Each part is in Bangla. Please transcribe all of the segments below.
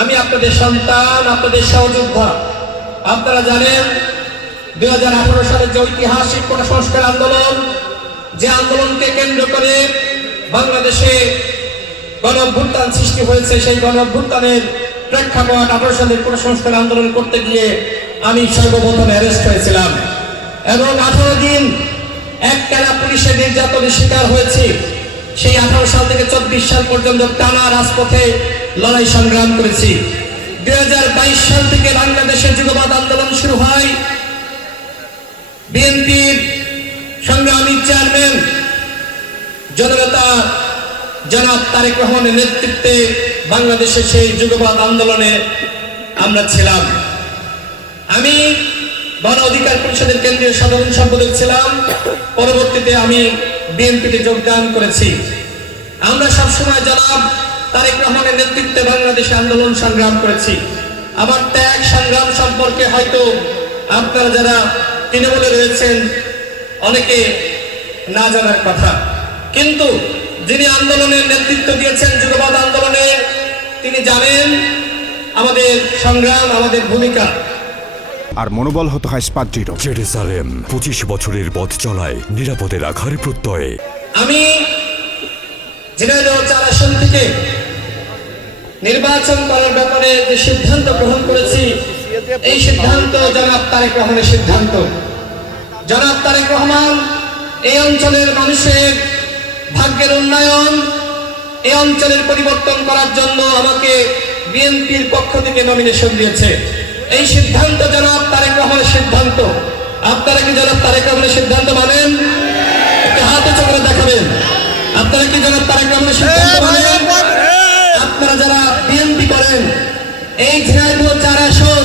আমি আপনাদের সন্তান, আপনাদের সহযোদ্ধা। আপনারা জানেন 2018 সালের যে ঐতিহাসিক কোটা সংস্কার আন্দোলন, যে আন্দোলনকে কেন্দ্র করে বাংলাদেশে গণঅভ্যুত্থান সৃষ্টি হয়েছে, সেই গণঅভ্যুত্থানের প্রেক্ষাপট 18 সালের কোটা সংস্কার আন্দোলন করতে গিয়ে আমি সর্বপ্রথম অ্যারেস্ট হয়েছিলাম এবং 18 দিন একটানা পুলিশের নির্যাতনের শিকার হয়েছি। সেই 18 সাল থেকে 24 সাল পর্যন্ত টানা রাজপথে লড়াই সংগ্রাম করেছি। 2022 সাল থেকে বাংলাদেশের যুগপৎ আন্দোলন শুরু হয়। বিএনপির সংগ্রামী চেয়ারম্যান জননেতা জনাব তারেক রহমানের নেতৃত্বে বাংলাদেশের সেই যুগপৎ আন্দোলনে আমরা ছিলাম। আমি গণ অধিকার পরিষদের কেন্দ্রীয় সাধারণ সম্পাদক ছিলাম। পরবর্তীতে আমি বিএনপিতে যোগদান করেছি। আমরা সবসময় জনাব তারেক রহমানের নেতৃত্বে বাংলাদেশে আন্দোলন সংগ্রাম করেছি। আমার ত্যাগ সংগ্রাম সম্পর্কে হয়তো আপনারা যারা তৃণমূলে রয়েছেন অনেকে না জানার কথা, কিন্তু যিনি আন্দোলনের নেতৃত্ব দিয়েছেন যুগপৎ আন্দোলনে, তিনি জানেন আমাদের সংগ্রাম, আমাদের ভূমিকা। আর মনোবল হতে হয় স্পাত-দৃঢ়। জেরুজালেম 25 বছরের পথ চলায় নিরাপদে রাখার প্রত্যয়ে। আমি ঝিনাইদহ 4 আসন থেকে নির্বাচন করার ব্যাপারে যে সিদ্ধান্ত গ্রহণ করেছি, এই সিদ্ধান্ত জনাব তারেক রহমানের সিদ্ধান্ত। জনাব তারেক রহমান এই অঞ্চলের মানুষের ভাগ্যের উন্নয়ন, এই অঞ্চলের পরিবর্তন করার জন্য আমাকে বিএনপির পক্ষ থেকে নমিনেশন দিয়েছে। এই সিদ্ধান্ত জনাব তারেক রহমানের সিদ্ধান্ত। আপনারা কি জনাব তারেক রহমানের সিদ্ধান্ত মানেন? হাত উঁচু করে দেখাবেন। আপনারা কি জনাব তারেক রহমানের সিদ্ধান্ত মানেন? আপনারা যারা বিএনপি করেন, এই ঝিনাইদহ 4 আসন,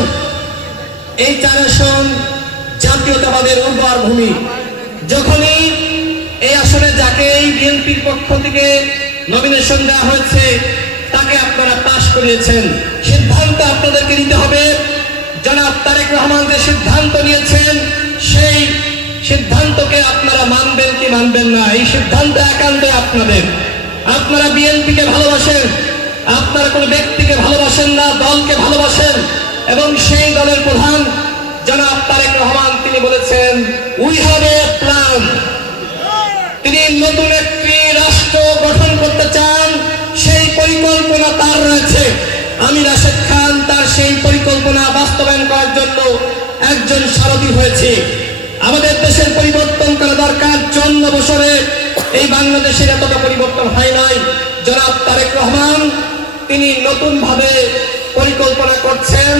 এই 4 আসন জাতীয়তাবাদের উর্বর ভূমি। যখনই এই আসনে যাকে এই বিএনপির পক্ষ থেকে নমিনেশন দেওয়া হয়েছে, তাকে আপনারা পাশ করিয়েছেন। সিদ্ধান্ত আপনাদেরকে নিতে হবে। জনাব তারেক রহমান যে সিদ্ধান্ত নিয়েছেন, সেই সিদ্ধান্তকে আপনারা মানবেন কি মানবেন না, এই সিদ্ধান্ত একান্ত আপনাদের। আপনারা বিএনপিকে ভালোবাসেন, আপনারা কোনো ব্যক্তিকে ভালোবাসেন না, দলকে ভালোবাসেন। এবং সেই দলের প্রধান জনাব তারেক রহমান তিনি বলেছেন উই হ্যাভ এ প্ল্যান। তিনি নতুন একটি রাষ্ট্র গঠন করতে চান, সেই পরিকল্পনা তার রয়েছে। আমি রাশেদ খান তার সেই পরিকল্পনা বাস্তবায়ন করার জন্য একজন সারথি হয়েছে। আমাদের দেশের পরিবর্তন করা দরকার। 54 বছরে এই বাংলাদেশের এতটা পরিবর্তন হয় নাই। জনাব তারেক রহমান তিনি নতুন ভাবে পরিকল্পনা করছেন।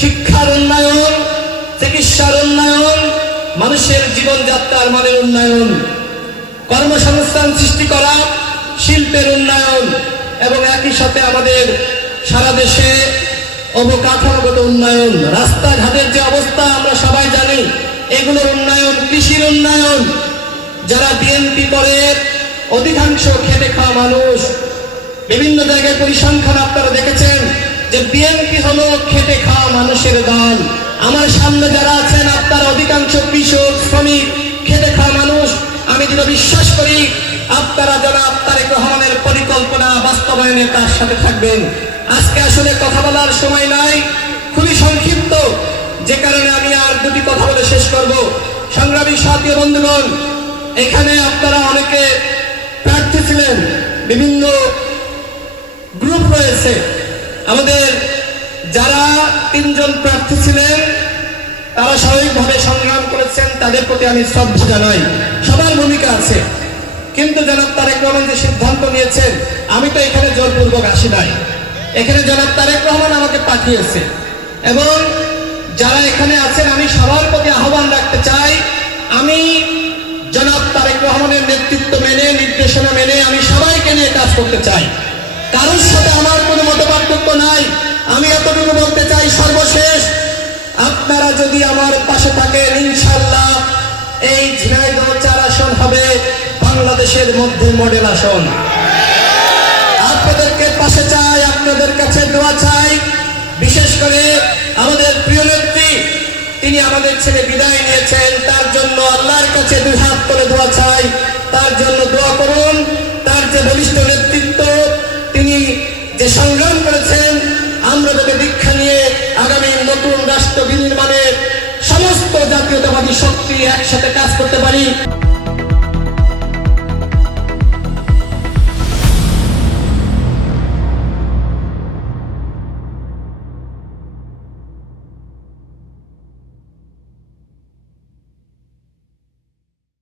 শিক্ষার উন্নয়ন, চিকিৎসার উন্নয়ন, মানুষের জীবনযাত্রার মানের উন্নয়ন, কর্মসংস্থান সৃষ্টি করা, শিল্পের উন্নয়ন এবং একই সাথে আমাদের সারা দেশে অবকাঠামোগত উন্নয়ন। রাস্তাঘাটের যে অবস্থা আমরা সবাই জানি, এগুলোর উন্নয়ন, কৃষির উন্নয়ন। যারা বিএনপি করে অধিকাংশ খেটে খাওয়া মানুষ। বিভিন্ন জায়গায় পরিসংখ্যান আপনারা দেখেছেন যে বিএনপি হলো খেটে খাওয়া মানুষের দল। আমার সামনে যারা আছেন আপনারা অধিকাংশ কৃষক, শ্রমিক, খেটে খাওয়া মানুষ। আমি যেটা বিশ্বাস করি আপনারা জনাব তারেক রহমানের পরিকল্পনা বাস্তবায়নে তার সাথে থাকবেন। আজকে আসলে কথা বলার সময় নাই, খুবই সংক্ষিপ্ত, যে কারণে আমি আর দুটি কথা বলে শেষ করব। সংগ্রামী সাথী বন্ধুগণ, এখানে আপনারা অনেকে প্রার্থী ছিলেন, বিভিন্ন গ্রুপ রয়েছে। আমাদের যারা 3 জন প্রার্থী ছিলেন তারা স্বাভাবিকভাবে সংগ্রাম করেছেন, তাদের প্রতি আমি শ্রদ্ধা জানাই। সবার ভূমিকা আছে, কিন্তু জনাব তারেক রহমান যে সিদ্ধান্ত নিয়েছেন, আমি তো এখানে জোরপূর্বক আসি নাই। এখানে জনাব তারেক রহমান আমাকে পাঠিয়েছে এবং যারা এখানে আছেন আমি সবার প্রতি আহ্বান রাখতে চাই, আমি জনাব তারেক রহমানের নেতৃত্ব মেনে, নির্দেশনা মেনে আমি সবাইকে নিয়ে কাজ করতে চাই। কারোর সাথে আমার কোনো মতপার্থক্য নাই। আমি এতটুকু বলতে চাই, সর্বশেষ আপনারা যদি আমার পাশে থাকেন, ইনশাআল্লাহ এই ঝিনাইদহ 4 আসন হবে বাংলাদেশের মধ্যে মডেল আসন। আপনাদেরকে পাশে চাই, আপনাদের কাছে দোয়া চাই। বিশেষ করে আমাদের প্রিয় নেত্রী, তিনি আমাদের ছেড়ে বিদায় নিয়েছেন, তার জন্য আল্লাহর কাছে 2 হাত করে দোয়া চাই। তার জন্য দোয়া করুন। তার যে বলিষ্ঠ নেতৃত্ব, তিনি যে সংগ্রাম করেছেন, জাতীয়তাবাদী শক্তি একসাথে কাজ করতে পারি।